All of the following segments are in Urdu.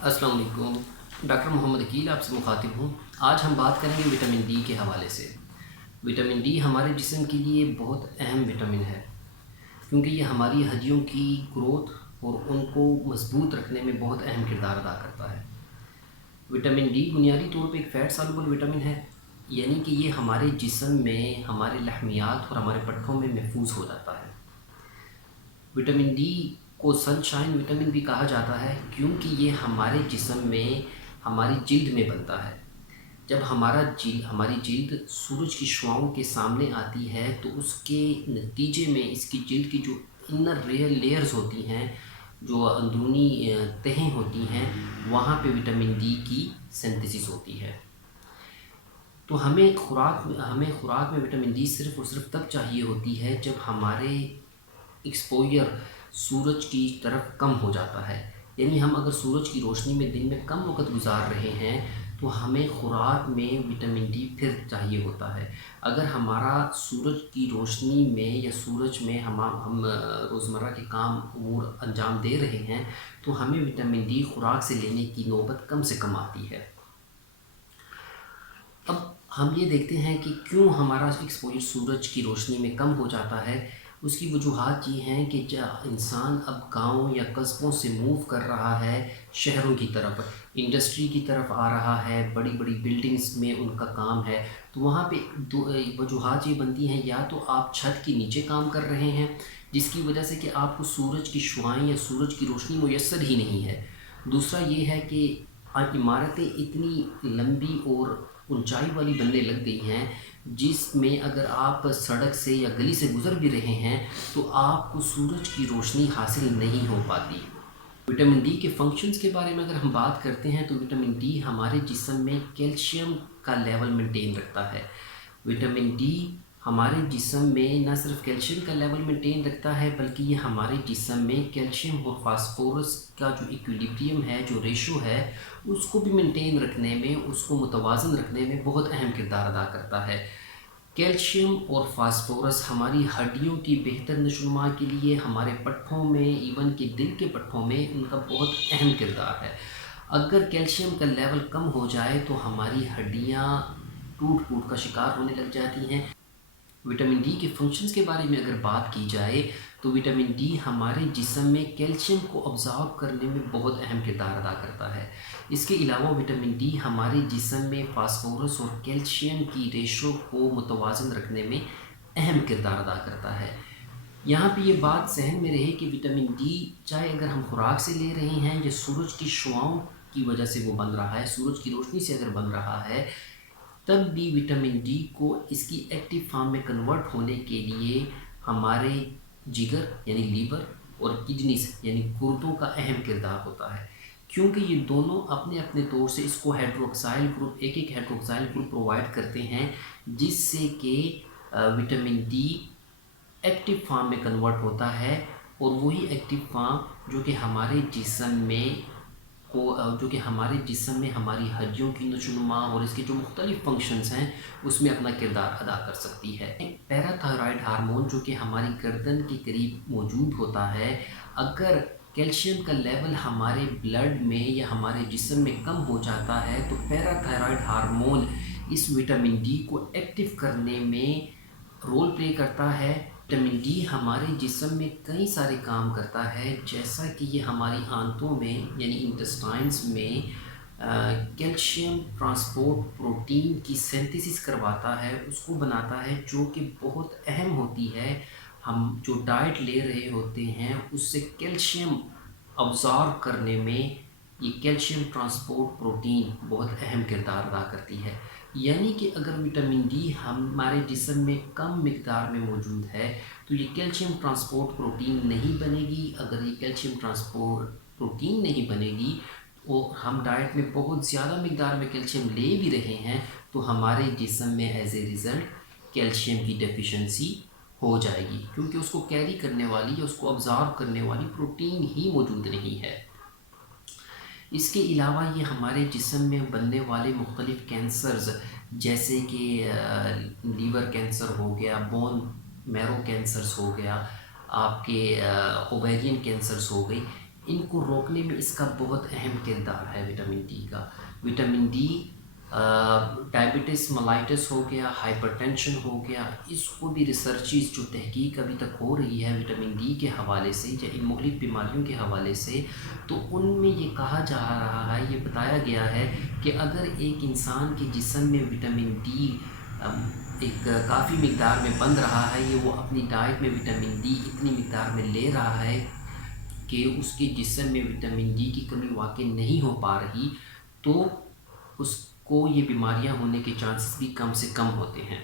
السلام علیکم۔ ڈاکٹر محمد عقیل آپ سے مخاطب ہوں۔ آج ہم بات کریں گے وٹامن ڈی کے حوالے سے۔ وٹامن ڈی ہمارے جسم کے لیے بہت اہم وٹامن ہے، کیونکہ یہ ہماری ہڈیوں کی گروتھ اور ان کو مضبوط رکھنے میں بہت اہم کردار ادا کرتا ہے۔ وٹامن ڈی بنیادی طور پہ ایک فیٹ سالوبل وٹامن ہے، یعنی کہ یہ ہمارے جسم میں ہمارے لحمیات اور ہمارے پٹھوں میں محفوظ ہو جاتا ہے۔ وٹامن ڈی کو سن شائن وٹامن بھی کہا جاتا ہے، کیونکہ یہ ہمارے جسم میں ہماری جلد میں بنتا ہے۔ جب ہماری جلد سورج کی شعاؤں کے سامنے آتی ہے تو اس کے نتیجے میں اس کی جلد کی جو انر لیئرز ہوتی ہیں، جو اندرونی تہیں ہوتی ہیں، وہاں پہ وٹامن ڈی کی سنتھیسس ہوتی ہے۔ تو ہمیں خوراک میں وٹامن ڈی صرف اور صرف تب چاہیے ہوتی ہے جب ہمارے ایکسپوجر سورج کی طرف کم ہو جاتا ہے، یعنی ہم اگر سورج کی روشنی میں دن میں کم وقت گزار رہے ہیں تو ہمیں خوراک میں وٹامن ڈی پھر چاہیے ہوتا ہے۔ اگر ہمارا سورج کی روشنی میں یا سورج میں ہم روزمرہ کے کام امور انجام دے رہے ہیں تو ہمیں وٹامن ڈی خوراک سے لینے کی نوبت کم سے کم آتی ہے۔ اب ہم یہ دیکھتے ہیں کہ کیوں ہمارا ایکسپوجر سورج کی روشنی میں کم ہو جاتا ہے۔ اس کی وجوہات یہ ہیں کہ جب انسان اب گاؤں یا قصبوں سے موو کر رہا ہے شہروں کی طرف، انڈسٹری کی طرف آ رہا ہے، بڑی بڑی بلڈنگز میں ان کا کام ہے، تو وہاں پہ دو وجوہات یہ بنتی ہیں۔ یا تو آپ چھت کے نیچے کام کر رہے ہیں، جس کی وجہ سے کہ آپ کو سورج کی شعاعیں یا سورج کی روشنی میسر ہی نہیں ہے۔ دوسرا یہ ہے کہ عمارتیں اتنی لمبی اور اونچائی والی بننے لگ گئی ہیں، جس میں اگر آپ سڑک سے یا گلی سے گزر بھی رہے ہیں تو آپ کو سورج کی روشنی حاصل نہیں ہو پاتی۔ وٹامن ڈی کے فنکشنز کے بارے میں اگر ہم بات کرتے ہیں تو وٹامن ڈی ہمارے جسم میں کیلشیم کا لیول مینٹین رکھتا ہے۔ وٹامن ڈی ہمارے جسم میں نہ صرف کیلشیم کا لیول مینٹین رکھتا ہے، بلکہ یہ ہمارے جسم میں کیلشیم اور فاسفورس کا جو ایکویلیبریم ہے، جو ریشو ہے، اس کو بھی مینٹین رکھنے میں، اس کو متوازن رکھنے میں بہت اہم کردار ادا کرتا ہے۔ کیلشیم اور فاسفورس ہماری ہڈیوں کی بہتر نشو و نما کے لیے، ہمارے پٹھوں میں، ایون کہ دل کے پٹھوں میں ان کا بہت اہم کردار ہے۔ اگر کیلشیم کا لیول کم ہو جائے تو ہماری ہڈیاں ٹوٹ کا شکار ہونے لگ جاتی ہیں۔ وٹامن ڈی کے فنکشنز کے بارے میں اگر بات کی جائے تو وٹامن ڈی ہمارے جسم میں کیلشیم کو ابزارب کرنے میں بہت اہم کردار ادا کرتا ہے۔ اس کے علاوہ وٹامن ڈی ہمارے جسم میں فاسفورس اور کیلشیم کی ریشو کو متوازن رکھنے میں اہم کردار ادا کرتا ہے۔ یہاں پہ یہ بات ذہن میں رہے کہ وٹامن ڈی چاہے اگر ہم خوراک سے لے رہے ہیں یا سورج کی شعاؤں کی وجہ سے وہ بن رہا ہے، سورج کی روشنی سے اگر بن رہا ہے، تب بھی وٹامن ڈی کو اس کی ایکٹیو فارم میں کنورٹ ہونے کے لیے ہمارے جگر یعنی لیور اور کڈنیز یعنی گردوں کا اہم کردار ہوتا ہے، کیونکہ یہ دونوں اپنے اپنے طور سے اس کو ہائیڈروکسائل گروپ ایک ہائیڈروکسائل گروپ پرووائڈ کرتے ہیں، جس سے کہ وٹامن ڈی ایکٹیو فارم میں کنورٹ ہوتا ہے، اور وہی ایکٹیو فارم جو کہ ہمارے جسم میں ہماری ہڈیوں کی نشو و نما اور اس کے جو مختلف فنکشنز ہیں اس میں اپنا کردار ادا کر سکتی ہے۔ پیرا تھائرائڈ ہارمون جو کہ ہماری گردن کے قریب موجود ہوتا ہے، اگر کیلشیم کا لیول ہمارے بلڈ میں یا ہمارے جسم میں کم ہو جاتا ہے تو پیرا تھائرائڈ ہارمون اس وٹامن ڈی کو ایکٹیو کرنے میں رول پلے کرتا ہے۔ وٹامن ڈی ہمارے جسم میں کئی سارے کام کرتا ہے، جیسا کہ یہ ہماری آنتوں میں یعنی انٹسٹائنز میں کیلشیم ٹرانسپورٹ پروٹین کی سینتھیسس کرواتا ہے، اس کو بناتا ہے، جو کہ بہت اہم ہوتی ہے۔ ہم جو ڈائٹ لے رہے ہوتے ہیں اس سے کیلشیم ابزارب کرنے میں یہ کیلشیم ٹرانسپورٹ پروٹین بہت اہم کردار ادا کرتی ہے۔ یعنی کہ اگر وٹامن ڈی ہمارے جسم میں کم مقدار میں موجود ہے تو یہ کیلشیم ٹرانسپورٹ پروٹین نہیں بنے گی۔ اگر یہ کیلشیم ٹرانسپورٹ پروٹین نہیں بنے گی اور ہم ڈائٹ میں بہت زیادہ مقدار میں کیلشیم لے بھی رہے ہیں تو ہمارے جسم میں ایز اے ریزلٹ کیلشیم کی ڈیفیشنسی ہو جائے گی، کیونکہ اس کو کیری کرنے والی یا اس کو ابزارب کرنے والی پروٹین ہی موجود نہیں ہے۔ اس کے علاوہ یہ ہمارے جسم میں بننے والے مختلف کینسرز جیسے کہ لیور کینسر ہو گیا، بون میرو کینسرز ہو گیا، آپ کے اوویرین کینسرز ہو گئی، ان کو روکنے میں اس کا بہت اہم کردار ہے وٹامن ڈی کا۔ وٹامن ڈی ڈائبٹس ملائٹس ہو گیا، ہائپر ٹینشن ہو گیا، اس کو بھی ریسرچز جو تحقیق ابھی تک ہو رہی ہے وٹامن ڈی کے حوالے سے یا ان مختلف بیماریوں کے حوالے سے، تو ان میں یہ کہا جا رہا ہے، یہ بتایا گیا ہے کہ اگر ایک انسان کے جسم میں وٹامن ڈی ایک کافی مقدار میں بن رہا ہے، یہ وہ اپنی ڈائٹ میں وٹامن ڈی اتنی مقدار میں لے رہا ہے کہ اس کے جسم میں وٹامن ڈی کی کمی واقع نہیں ہو پا رہی، تو اس کو یہ بیماریاں ہونے کے چانسز بھی کم سے کم ہوتے ہیں۔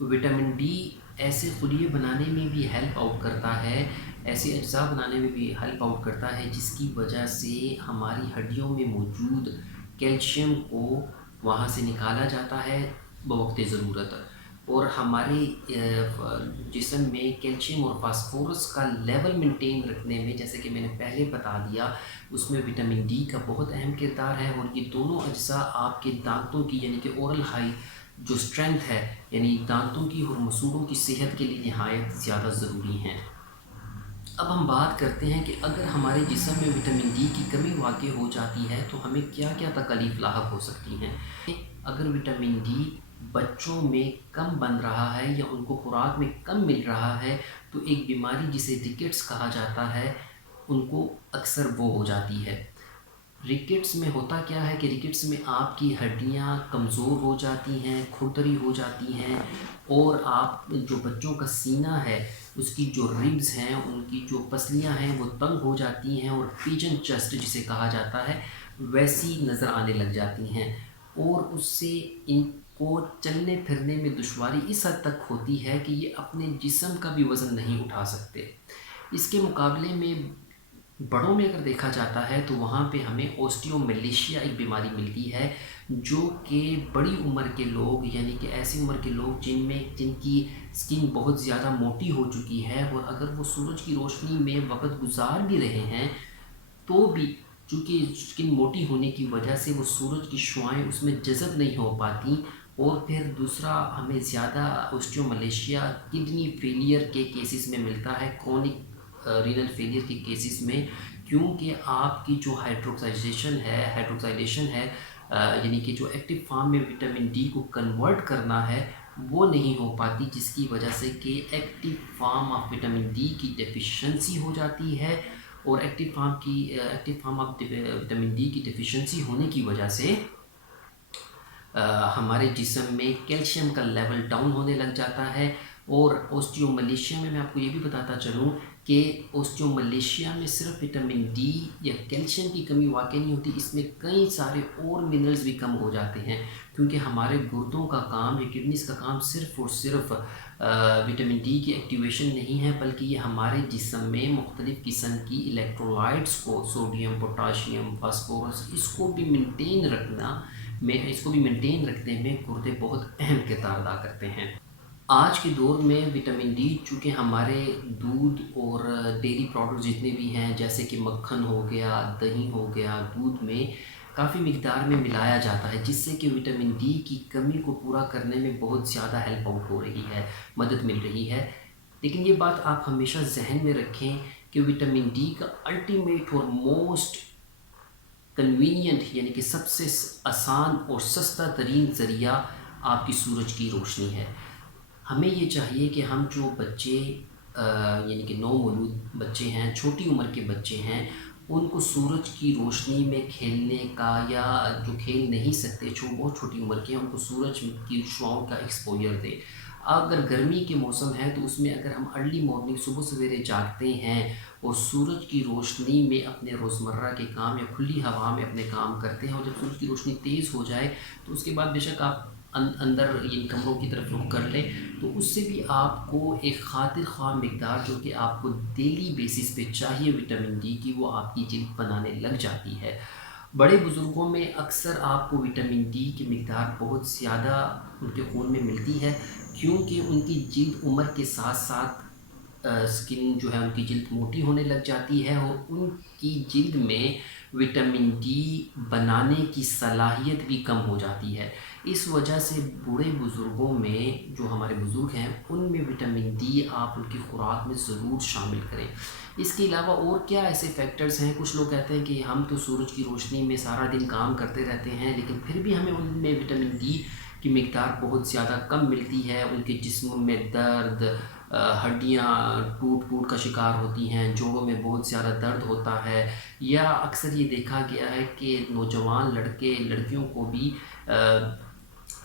وٹامن ڈی ایسے خلیے بنانے میں بھی ہیلپ آؤٹ کرتا ہے، ایسے اجزاء بنانے میں بھی ہیلپ آؤٹ کرتا ہے جس کی وجہ سے ہماری ہڈیوں میں موجود کیلشیم کو وہاں سے نکالا جاتا ہے بوقت ضرورت، اور ہمارے جسم میں کیلشیم اور فاسفورس کا لیول مینٹین رکھنے میں، جیسے کہ میں نے پہلے بتا دیا، اس میں وٹامن ڈی کا بہت اہم کردار ہے، اور یہ دونوں اجزاء آپ کے دانتوں کی یعنی کہ اورل ہائی جو اسٹرینتھ ہے، یعنی دانتوں کی اور مسوڑوں کی صحت کے لیے نہایت زیادہ ضروری ہیں۔ اب ہم بات کرتے ہیں کہ اگر ہمارے جسم میں وٹامن ڈی کی کمی واقع ہو جاتی ہے تو ہمیں کیا کیا تکالیف لاحق ہو سکتی ہیں۔ اگر وٹامن ڈی بچوں میں کم بن رہا ہے یا ان کو خوراک میں کم مل رہا ہے تو ایک بیماری جسے ریکٹس کہا جاتا ہے ان کو اکثر وہ ہو جاتی ہے۔ ریکٹس میں ہوتا کیا ہے کہ ریکٹس میں آپ کی ہڈیاں کمزور ہو جاتی ہیں، کھردری ہو جاتی ہیں، اور آپ جو بچوں کا سینہ ہے اس کی جو ریبز ہیں، ان کی جو پسلیاں ہیں وہ تنگ ہو جاتی ہیں اور پیجن چیسٹ جسے کہا جاتا ہے ویسی نظر آنے لگ جاتی ہیں، اور اس سے ان کو چلنے پھرنے میں دشواری اس حد تک ہوتی ہے کہ یہ اپنے جسم کا بھی وزن نہیں اٹھا سکتے۔ اس کے مقابلے میں بڑوں میں اگر دیکھا جاتا ہے تو وہاں پہ ہمیں اوسٹیومیلیشیا ایک بیماری ملتی ہے، جو کہ بڑی عمر کے لوگ یعنی کہ ایسی عمر کے لوگ جن کی سکن بہت زیادہ موٹی ہو چکی ہے، اور اگر وہ سورج کی روشنی میں وقت گزار بھی رہے ہیں تو بھی چونکہ سکن موٹی ہونے کی وجہ سے وہ سورج کی شعاعیں اس میں جذب نہیں ہو پاتی، اور پھر دوسرا ہمیں زیادہ اوسٹیومیلیشیا کڈنی فیلئر کے کیسز میں ملتا ہے، کرونک رینل فیلئر کے کیسز میں، کیونکہ آپ کی جو ہائیڈروکسائلیشن ہے یعنی کہ جو ایکٹیو فارم میں وٹامن ڈی کو کنورٹ کرنا ہے وہ نہیں ہو پاتی، جس کی وجہ سے کہ active form of vitamin D کی ڈیفیشنسی ہو جاتی ہے، اور active form of vitamin D کی ڈیفیشنسی ہونے کی وجہ سے ہمارے جسم میں کیلشیم کا لیول ڈاؤن ہونے لگ جاتا ہے۔ اور اوسٹیومیلیشیا میں آپ کو یہ بھی بتاتا چلوں کہ اوسٹیومیلیشیا میں صرف وٹامن ڈی یا کیلشیم کی کمی واقع نہیں ہوتی، اس میں کئی سارے اور منرلز بھی کم ہو جاتے ہیں، کیونکہ ہمارے گردوں کا کام یا کڈنیز کا کام صرف اور صرف وٹامن ڈی کی ایکٹیویشن نہیں ہے، بلکہ یہ ہمارے جسم میں مختلف قسم کی الیکٹرولائٹس کو، سوڈیم، پوٹاشیم، فاسفورس، اس کو بھی مینٹین رکھنے میں گردے بہت اہم کردار ادا کرتے ہیں۔ آج کے دور میں وٹامن ڈی چونکہ ہمارے دودھ اور ڈیری پروڈکٹس جتنے بھی ہیں جیسے کہ مکھن ہو گیا، دہی ہو گیا، دودھ میں کافی مقدار میں ملایا جاتا ہے، جس سے کہ وٹامن ڈی کی کمی کو پورا کرنے میں بہت زیادہ ہیلپ آؤٹ ہو رہی ہے، مدد مل رہی ہے۔ لیکن یہ بات آپ ہمیشہ ذہن میں رکھیں کہ وٹامن ڈی کا الٹیمیٹ اور موسٹ کنوینینٹ یعنی کہ سب سے آسان اور سستا ترین ذریعہ آپ کی سورج کی روشنی ہے۔ ہمیں یہ چاہیے کہ ہم جو بچے یعنی کہ نومولود بچے ہیں، چھوٹی عمر کے بچے ہیں، ان کو سورج کی روشنی میں کھیلنے کا، یا جو کھیل نہیں سکتے بہت چھوٹی عمر کے ہیں، ان کو سورج کی شعاؤں کا ایکسپوجر دیں۔ اگر گرمی کے موسم ہے تو اس میں اگر ہم ارلی مارننگ صبح سویرے جاگتے ہیں اور سورج کی روشنی میں اپنے روزمرہ کے کام یا کھلی ہوا میں اپنے کام کرتے ہیں، اور جب سورج کی روشنی تیز ہو جائے تو اس کے بعد بے شک آپ اندر ان کمروں کی طرف رخ کر لیں، تو اس سے بھی آپ کو ایک خاطر خواہ مقدار جو کہ آپ کو ڈیلی بیسس پہ چاہیے وٹامن ڈی کی، وہ آپ کی جلد بنانے لگ جاتی ہے۔ بڑے بزرگوں میں اکثر آپ کو وٹامن ڈی کی مقدار بہت زیادہ ان کے خون میں ملتی ہے، کیونکہ ان کی جلد عمر کے ساتھ ساتھ سکن جو ہے ان کی جلد موٹی ہونے لگ جاتی ہے، اور ان کی جلد میں وٹامن ڈی بنانے کی صلاحیت بھی کم ہو جاتی ہے۔ اس وجہ سے بوڑھے بزرگوں میں جو ہمارے بزرگ ہیں ان میں وٹامن ڈی آپ ان کی خوراک میں ضرور شامل کریں۔ اس کے علاوہ اور کیا ایسے فیکٹرز ہیں؟ کچھ لوگ کہتے ہیں کہ ہم تو سورج کی روشنی میں سارا دن کام کرتے رہتے ہیں لیکن پھر بھی ہمیں ان میں وٹامن ڈی کی مقدار بہت زیادہ کم ملتی ہے، ان کے جسم میں درد، ہڈیاں ٹوٹ ٹوٹ کا شکار ہوتی ہیں، جوڑوں میں بہت زیادہ درد ہوتا ہے، یا اکثر یہ دیکھا گیا ہے کہ نوجوان لڑکے لڑکیوں کو بھی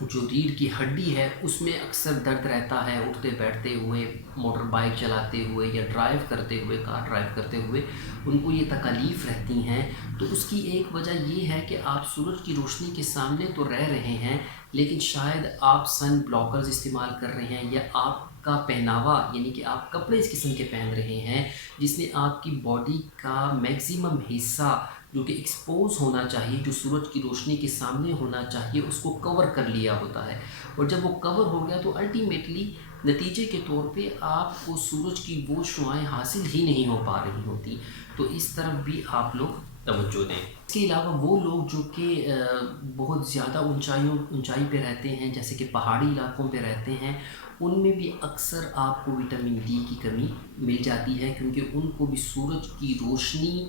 جو ریڑھ کی ہڈی ہے اس میں اکثر درد رہتا ہے، اٹھتے بیٹھتے ہوئے، موٹر بائک چلاتے ہوئے یا ڈرائیو کرتے ہوئے، کار ڈرائیو کرتے ہوئے ان کو یہ تکالیف رہتی ہیں۔ تو اس کی ایک وجہ یہ ہے کہ آپ سورج کی روشنی کے سامنے تو رہ رہے ہیں لیکن شاید آپ سن بلاکرز استعمال کر رہے ہیں، یا آپ کا پہناوا یعنی کہ آپ کپڑے اس قسم کے پہن رہے ہیں جس نے آپ کی باڈی کا میکسیمم حصہ جو کہ ایکسپوز ہونا چاہیے، جو سورج کی روشنی کے سامنے ہونا چاہیے، اس کو کور کر لیا ہوتا ہے، اور جب وہ کور ہو گیا تو الٹیمیٹلی نتیجے کے طور پہ آپ کو سورج کی وہ شعاعیں حاصل ہی نہیں ہو پا رہی ہوتی۔ تو اس طرف بھی آپ لوگ توجہ دیں۔ اس کے علاوہ وہ لوگ جو کہ بہت زیادہ اونچائی پہ رہتے ہیں، جیسے کہ پہاڑی علاقوں پہ رہتے ہیں، ان میں بھی اکثر آپ کو وٹامن ڈی کی کمی مل جاتی ہے، کیونکہ ان کو بھی سورج کی روشنی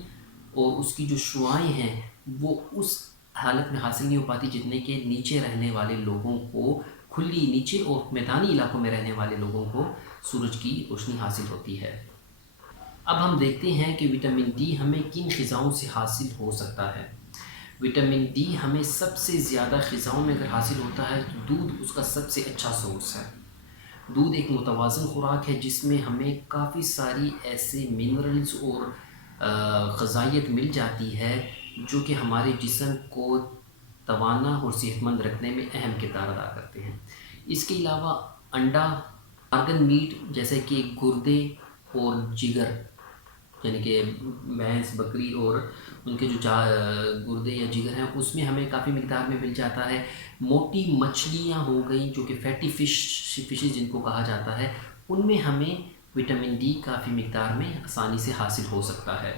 اور اس کی جو شعاعیں ہیں وہ اس حالت میں حاصل نہیں ہو پاتی جتنے کہ نیچے رہنے والے لوگوں کو، کھلی نیچے اور میدانی علاقوں میں رہنے والے لوگوں کو سورج کی روشنی حاصل ہوتی ہے۔ اب ہم دیکھتے ہیں کہ وٹامن ڈی ہمیں کن غذاؤں سے حاصل ہو سکتا ہے۔ وٹامن ڈی ہمیں سب سے زیادہ غذاؤں میں اگر حاصل ہوتا ہے تو دودھ اس کا سب سے اچھا سورس ہے۔ دودھ ایک متوازن خوراک ہے جس میں ہمیں کافی ساری ایسے منرلز اور غذائیت مل جاتی ہے جو کہ ہمارے جسم کو توانا اور صحت مند رکھنے میں اہم کردار ادا کرتے ہیں۔ اس کے علاوہ انڈا، آرگن میٹ جیسے کہ گردے اور جگر، یعنی کہ بھینس، بکری اور ان کے جو گردے یا جگر ہیں اس میں ہمیں کافی مقدار میں مل جاتا ہے۔ موٹی مچھلیاں ہو گئیں جو کہ فیٹی فشز جن کو کہا جاتا ہے، ان میں ہمیں وٹامن ڈی کافی مقدار میں آسانی سے حاصل ہو سکتا ہے۔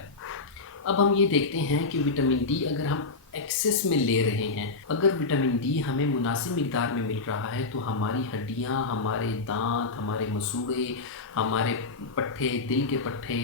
اب ہم یہ دیکھتے ہیں کہ وٹامن ڈی اگر ہم ایکسس میں لے رہے ہیں، اگر وٹامن ڈی ہمیں مناسب مقدار میں مل رہا ہے تو ہماری ہڈیاں، ہمارے دانت، ہمارے مسوڑے، ہمارے پٹھے، دل کے پٹھے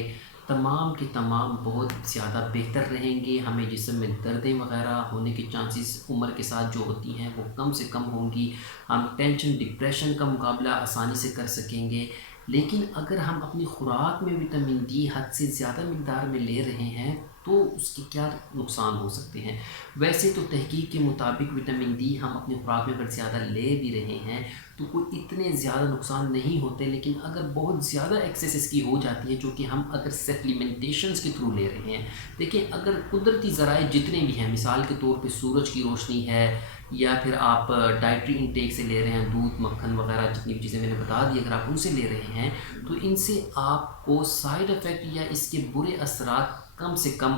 تمام کے تمام بہت زیادہ بہتر رہیں گے، ہمیں جسم میں دردیں وغیرہ ہونے کے چانسز عمر کے ساتھ جو ہوتی ہیں وہ کم سے کم ہوں گی، ہم ٹینشن ڈپریشن کا مقابلہ آسانی سے کر سکیں گے۔ لیکن اگر ہم اپنی خوراک میں وٹامن ڈی حد سے زیادہ مقدار میں لے رہے ہیں تو اس کے کیا نقصان ہو سکتے ہیں؟ ویسے تو تحقیق کے مطابق وٹامن ڈی ہم اپنی خوراک میں اگر زیادہ لے بھی رہے ہیں تو کوئی اتنے زیادہ نقصان نہیں ہوتے، لیکن اگر بہت زیادہ ایکسیس اس کی ہو جاتی ہے جو کہ ہم اگر سپلیمنٹیشنز کے تھرو لے رہے ہیں، دیکھیں اگر قدرتی ذرائع جتنے بھی ہیں، مثال کے طور پہ سورج کی روشنی ہے، یا پھر آپ ڈائٹری انٹیک سے لے رہے ہیں، دودھ، مکھن وغیرہ جتنی بھی چیزیں میں نے بتا دی، اگر آپ ان سے لے رہے ہیں تو ان سے آپ کو سائیڈ افیکٹ یا اس کے برے اثرات کم سے کم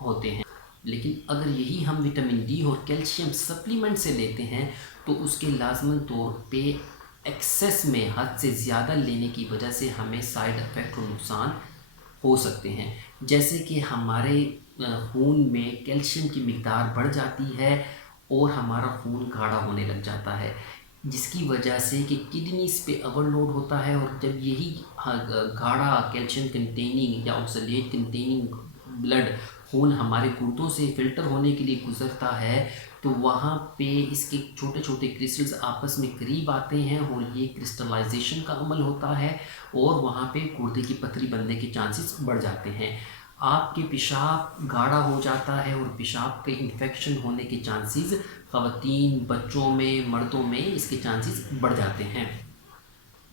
ہوتے ہیں۔ لیکن اگر یہی ہم وٹامن ڈی اور کیلشیم سپلیمنٹ سے لیتے ہیں تو اس کے لازماً طور پہ ایکسیس میں حد سے زیادہ لینے کی وجہ سے ہمیں سائیڈ افیکٹ اور نقصان ہو سکتے ہیں، جیسے کہ ہمارے خون میں کیلشیم کی مقدار بڑھ جاتی ہے اور ہمارا خون گاڑھا ہونے لگ جاتا ہے، جس کی وجہ سے کہ کڈنیز پہ اوور لوڈ ہوتا ہے، اور جب یہی گاڑھا کیلشیم کنٹیننگ یا آکسلیٹ کنٹیننگ بلڈ خون ہمارے گردوں سے فلٹر ہونے کے لیے گزرتا ہے تو وہاں پہ اس کے چھوٹے چھوٹے کرسٹلز آپس میں قریب آتے ہیں اور یہ کرسٹلائزیشن کا عمل ہوتا ہے اور وہاں پہ گردے کی پتھری بننے کے چانسز بڑھ جاتے ہیں۔ آپ کے پیشاب گاڑھا ہو جاتا ہے اور پیشاب کے انفیکشن ہونے کے چانسز خواتین، بچوں میں، مردوں میں اس کے چانسز بڑھ جاتے ہیں۔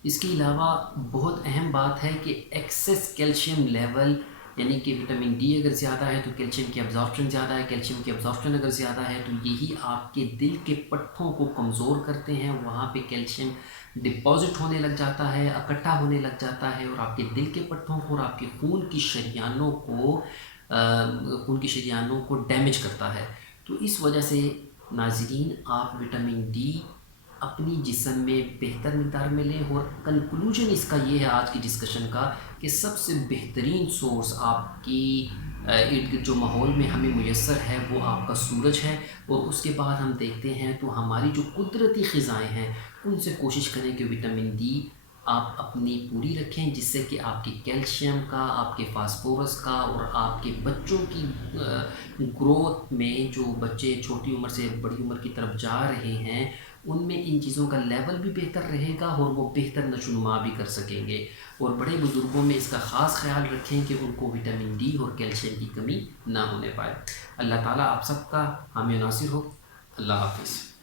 اس کے علاوہ بہت اہم بات ہے کہ ایکسیس کیلشیم لیول، یعنی کہ وٹامن ڈی اگر زیادہ ہے تو کیلشیم کی ابزارپشن زیادہ ہے، کیلشیم کی ابزارپشن اگر زیادہ ہے تو یہی آپ کے دل کے پٹھوں کو کمزور کرتے ہیں، وہاں پہ کیلشیم ڈپازٹ ہونے لگ جاتا ہے، اکٹھا ہونے لگ جاتا ہے، اور آپ کے دل کے پٹھوں کو اور آپ کے خون کی شریانوں کو ڈیمیج کرتا ہے۔ تو اس وجہ سے ناظرین آپ وٹامن ڈی اپنی جسم میں بہتر مقدار میں لیں، اور کنکلوژن اس کا یہ ہے آج کی ڈسکشن کا کہ سب سے بہترین سورس آپ کی ارد گرد جو ماحول میں ہمیں میسر ہے وہ آپ کا سورج ہے، اور اس کے بعد ہم دیکھتے ہیں تو ہماری جو قدرتی غذائیں ہیں ان سے کوشش کریں کہ وٹامن ڈی آپ اپنی پوری رکھیں، جس سے کہ آپ کے کیلشیم کا، آپ کے فاسفورس کا اور آپ کے بچوں کی گروتھ میں، جو بچے چھوٹی عمر سے بڑی عمر کی طرف جا رہے ہیں، ان میں ان چیزوں کا لیول بھی بہتر رہے گا اور وہ بہتر نشو و نما بھی کر سکیں گے۔ اور بڑے بزرگوں میں اس کا خاص خیال رکھیں کہ ان کو وٹامن ڈی اور کیلشیم کی کمی نہ ہونے پائے۔ اللہ تعالیٰ آپ سب کا حامی و ناصر ہو۔ اللہ حافظ۔